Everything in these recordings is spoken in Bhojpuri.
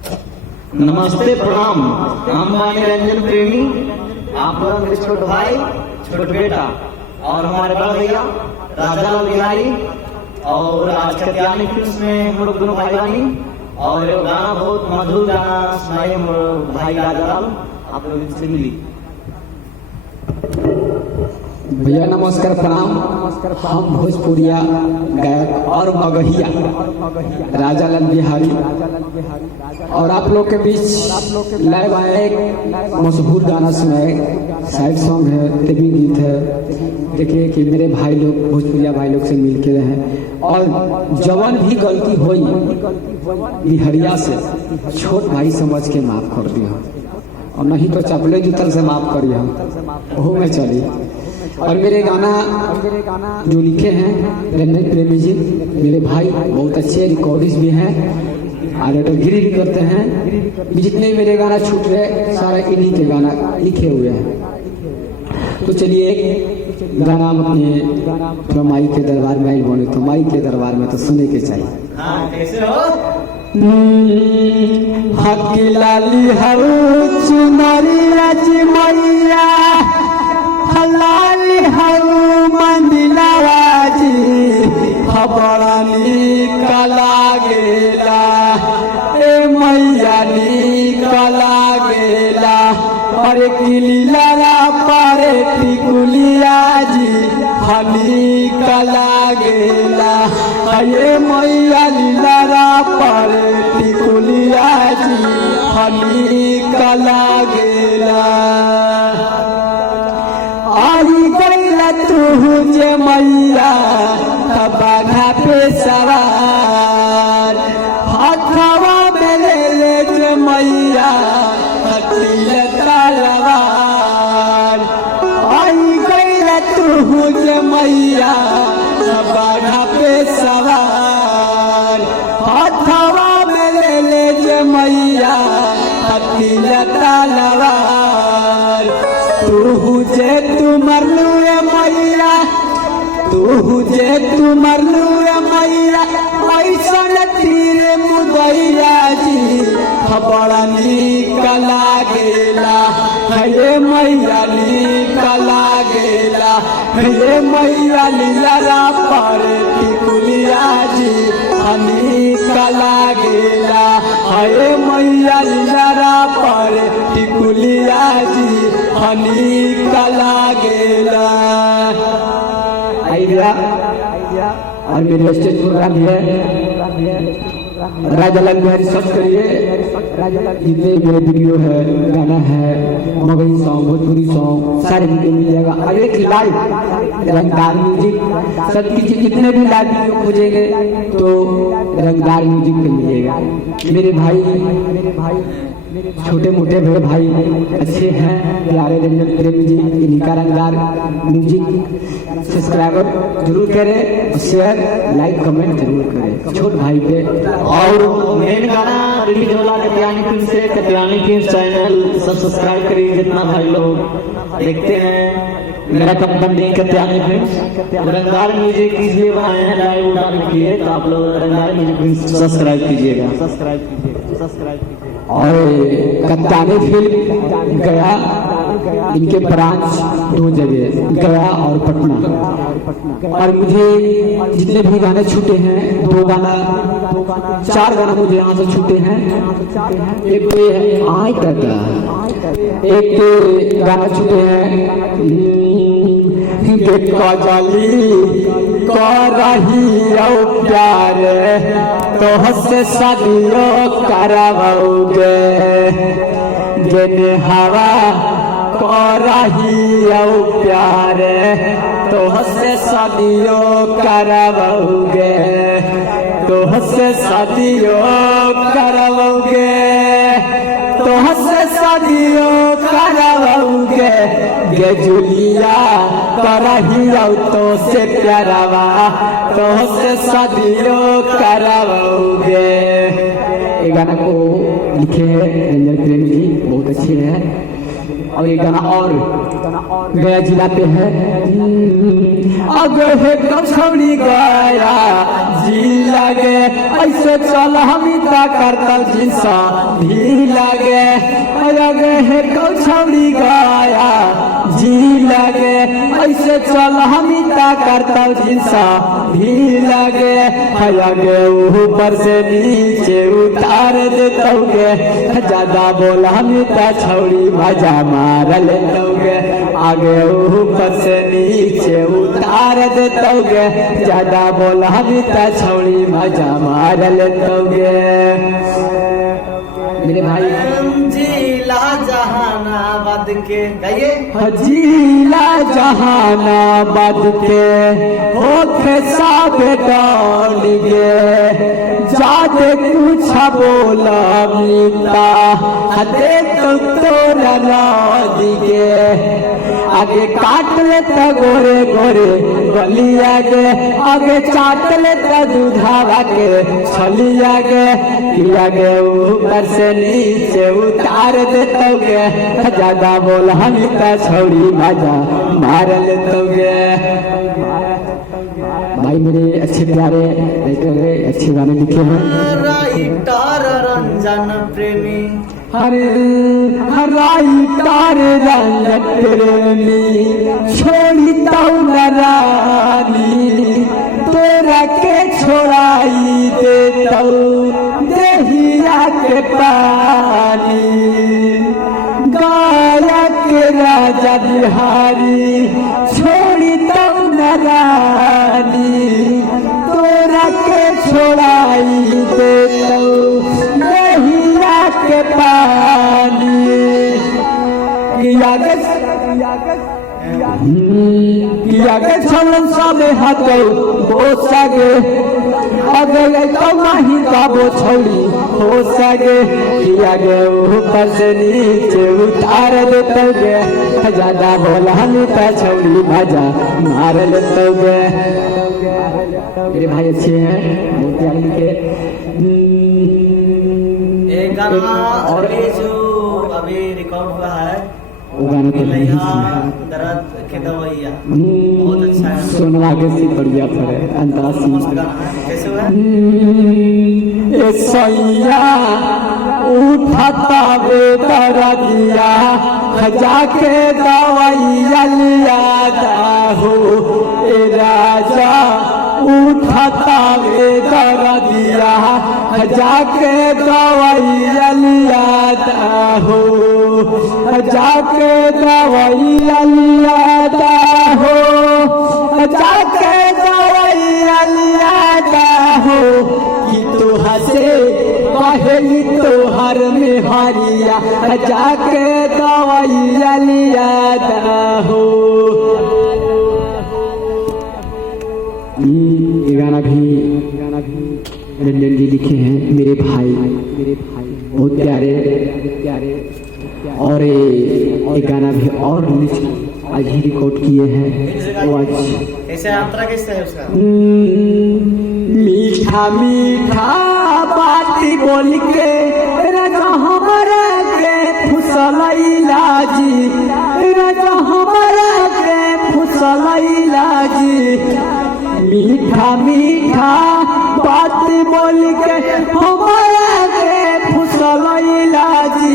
नमस्ते प्रणाम। हम वाणी रंजन प्रेमी, आप लोग मेरे छोटे भाई छोटे बेटा और हमारे बड़ा भैया राजा लाल बिहारी। और आज कत्यानी फिल्म में हम लोग दोनों भाई बहनी और गाना बहुत मधुर गाना सुनाए हम भाई राजा लाल, आप लोग इनसे मिली। भैया नमस्कार प्रणाम। हम भोजपुरिया गायक और मगहिया राजा लाल बिहारी और आप लोग के बीच लाइव आए एक मशहूर गाना सुनाए, साइड सॉन्ग है, देवी गीत है। देखिए कि मेरे भाई लोग भोजपुरिया भाई लोग से मिल के रहे और जवान भी गलती हुई बिहरिया से छोट भाई समझ के माफ कर दिया और नहीं तो चपले जूतल से माफ करिए वो में चली। और मेरे गाना जो लिखे हैं रंजन प्रेमी जी मेरे भाई बहुत अच्छे रिकॉर्डिस्ट भी हैं, गिरी भी करते हैं। जितने मेरे गाना छूट रहे सारे इन्हीं के गाना लिखे हुए हैं। तो चलिए एक गाना हम अपने तो माई के दरबार में आई बोले तो माई के दरबार में तो सुने के चाहिए। कैसे हो? हकी लाली हऊ चुनरिया मैया लाली हऊ मंदिलावाजी खबरा निकला गेला ए मैया निकला गेला अरे किलीला पारे टिकुलिया जी हनी कला गेला अये मैया लीला पारे टिकुलिया जी हनी कला गेला। आई गईला तू जे मैया बाघा पे सवार हाथवा में ले जे मैया हथिया तलवार। आई गईला तू जे मैया बाघा पे सवार हाथवा में ले जे मैया हथिया तलवार। तू जे तू मरलू मैया तू जे तू मरलू मैया ऐसा तीर मुदैया जी खबरा निकला गेला हे मैया निकला गेला हे मैया लीला पारे टिकुलिया जी निकला गेला हे मैया लीला पारे टिकुलिया जी निकला गेला। आइडिया और मेरे स्टेज प्रोग्राम भी है राजा लाल बिहारी सर्च करिए, जितने मेरे वीडियो है गाना है मगही सॉन्ग भोजपुरी सॉन्ग सारे वीडियो मिल जाएगा। और एक लाइव रंगदार म्यूजिक सबकी जितने भी लाइव वीडियो खोजेंगे तो रंगदार म्यूजिक पे मिलेगा। मेरे भाई छोटे मोटे मेरे भाई अच्छे हैं प्यारे रंजन प्रेमी जी इन्हीं का रंगदार म्यूजिक सब्सक्राइबर जरूर करें, शेयर लाइक कमेंट जरूर करें छोट भाई पे। और मेन गाना रिलीज होला कत्यानी फिल्म से, कत्यानी फिल्म चैनल सब्सक्राइब करिए जितना भाई लोग देखते हैं। मेरा कंपनी कत्यानी फिल्म रंगदार म्यूजिक इसलिए बनाए हैं लाइव डाल के लिए, तो आप लोग रंगदार म्यूजिक सब्सक्राइब कीजिएगा। और कत्यानी फिल्म गया इनके ब्रांच 2 जगह गया और पटना। और मुझे जितने भी गाने छूटे हैं 4 गाना मुझे यहाँ से छूटे हैं। एक तो ये है आय काका, एक गाना छूटे हैं कजली करही प्यार तो हसे शादियों कराओगे जेने हवा करही प्यार तो हसे शादियों कराओगे तो हसे शादियों कराओगे तो हसे शादियों कराओगे गे जुलिया करही तो से प्यारावा तो से शादियों कराओगे। ये गाना को लिखे हैं रंजन प्रेमी जी बहुत अच्छे हैं। और ये गाना और गया जिला पे है। अगर है कछौड़ी गया जी लगे ऐसे चल हम करता जिनसा भी लगे। अगर है कछौड़ी गया जी लगे ऐसे चल हम करता जिनसा भी लगे। अगे ऊपर से नीचे उतार देतोगे ज्यादा बोल हम छौड़ी मजा मार लेतोगे। आगे ऊपर से नीचे उतार देतोगे ज्यादा बोल हम छौड़ी मजा मार लेतोगे। मेरे भाई जिला जहानाबाद के गाइए। जिला जहानाबाद के होखे साबे डालिगे जादे कुछ बोला मीता हदे तो तोरा नदिगे। आगे काट लेता गोरे गोरे गलिया गे आगे चाट लेता दूधावा के छलिया गे। किया गे ऊपर से नीचे उतार देतोगे ज्यादा बोल हम छौड़ी मजा मार लेतोगे। भाई मेरे अच्छे प्यारे अच्छे गाने लिखे हैं। राइटर रंजन प्रेमी हरे राइटर रंजन प्रेमी छोड़ी तो नारानी तोरा के छोड़ाई देता देहिया के पानी। गायक राजा बिहारी छोड़ी तो नारानी तोरा के छोड़ाई देता देहिया के पानी। किया के छलन साले हाथो हो सके अगर तो नहीं काबो छौड़ी हो सके। किया गे ऊपर से नीचे उतार देतोगे ज्यादा बोला हम छौड़ी मजा मार लेतोगे। मेरे भाई अच्छे हैं बहुत प्यारे लिखे। एक गाना और जो अभी रिकॉर्ड हुआ है वो गाना तो नहीं दर्द के दवाइया बहुत अच्छा है। सोनवा के सी बढ़िया पर अंतरासी मस्त गाना है। कैसे हुआ ए सैया उठाता बे दर्दिया जाके दवाइया लिया हो। ए राजा उठाता बे दर्दिया जाके दवाइया लिया हो। जाके दवाइया लिया हो जाके दवाइया लिया हो। कि तू हसे पहली तोहर में हरिया जाके दवाइया लिया हो। ये गाना भी रंजन जी लिखे हैं मेरे भाई बहुत प्यारे। और ये गाना भी और आज ही रिकॉर्ड किए हैं। वो आज कैसे यात्रा कैसे है उसका मीठा मीठा बात बोल के राजा हमारा के फुसलैला जी राजा हमारा के फुसलैला जी। मीठा मीठा बात बोल के हमारा के फुसलैला जी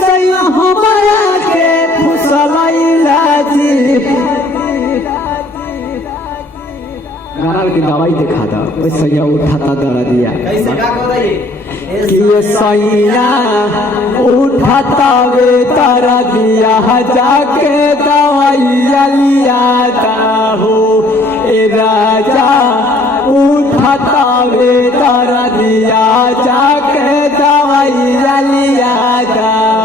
सैया हमारा के फुसलैला जी। गाना की दवाई दिखा था वो सैया उठाता दरा दिया कैसे क्या कर रही कि ये सैया उठाता वे दरा दिया जाके दवाइया लिया हो। ए राजा उठाता वे दरा दिया जाके दवाइया लिया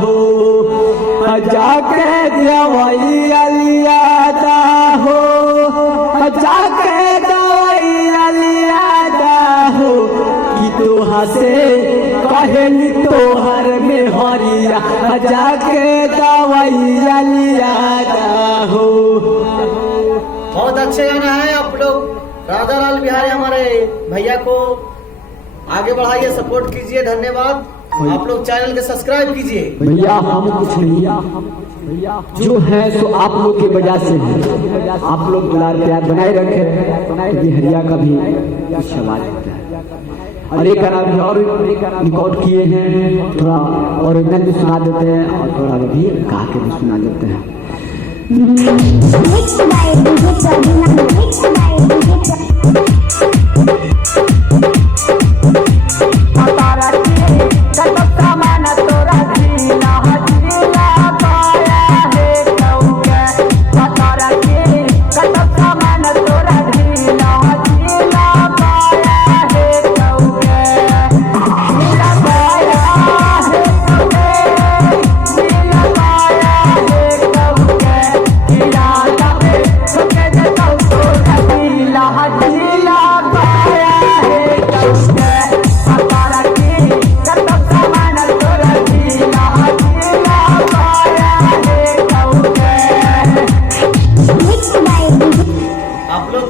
हो। जाके दवाइया लिया हो जाके दवाइया लिया हो। कि तोहा से कहली तोहर में हरिया जाके दवाइया लिया हो। बहुत अच्छे गाना है। आप लोग राजा लाल बिहारी हमारे भैया को आगे बढ़ाइए, सपोर्ट कीजिए। धन्यवाद। आप लोग चैनल के सब्सक्राइब कीजिए। भैया हम कुछ नहीं जो है सो आप लोग की वजह से है। आप लोग दुलार प्यार बनाए रखे तो बिहरिया का भी कुछ आवाज होता है। और एक गाना भी और रिकॉर्ड किए हैं, थोड़ा ओरिजिनल भी सुना देते हैं और थोड़ा भी गा के भी सुना देते हैं। Mixed by DJ Chadina, mixed by DJ Chadina.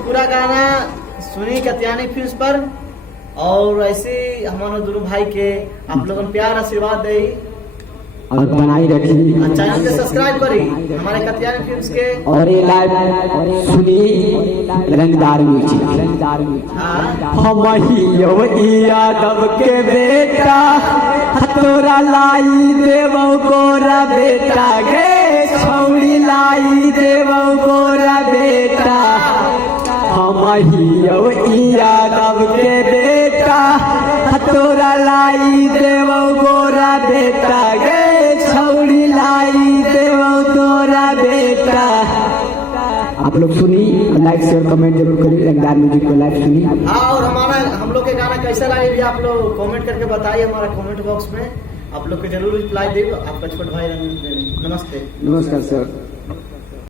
पूरा गाना सुनी कत्यानी फिल्म्स पर। और ऐसे हमारे दोनों भाई के आप लोगों प्यार आशीर्वाद दे और बनाई रखी। चैनल के सब्सक्राइब करी हमारे कत्यानी फिल्म्स के। और ये लाइव सुनी रंगदार म्यूजिक। हम ही यादव के बेटा तोरा लाई देवो गोरा बेटा गे छौड़ी लाई देवो गोरा बेटा। हम ही यादव के बेटा तोरा लाई देवो गोरा बेटा गे छौड़ी लाई देवो तोरा बेटा। आप लोग सुनी, लाइक शेयर कमेंट जरूर करिए। रंगदार म्यूजिक को लाइक सुनी। हाँ, और हमारा हम लोग के गाना कैसा लगे भी आप लोग कमेंट करके बताइए हमारा कमेंट बॉक्स में। आप लोग को जरूर रिप्लाई देगा आपका छोटा भाई। नमस्ते। नमस्कार सर।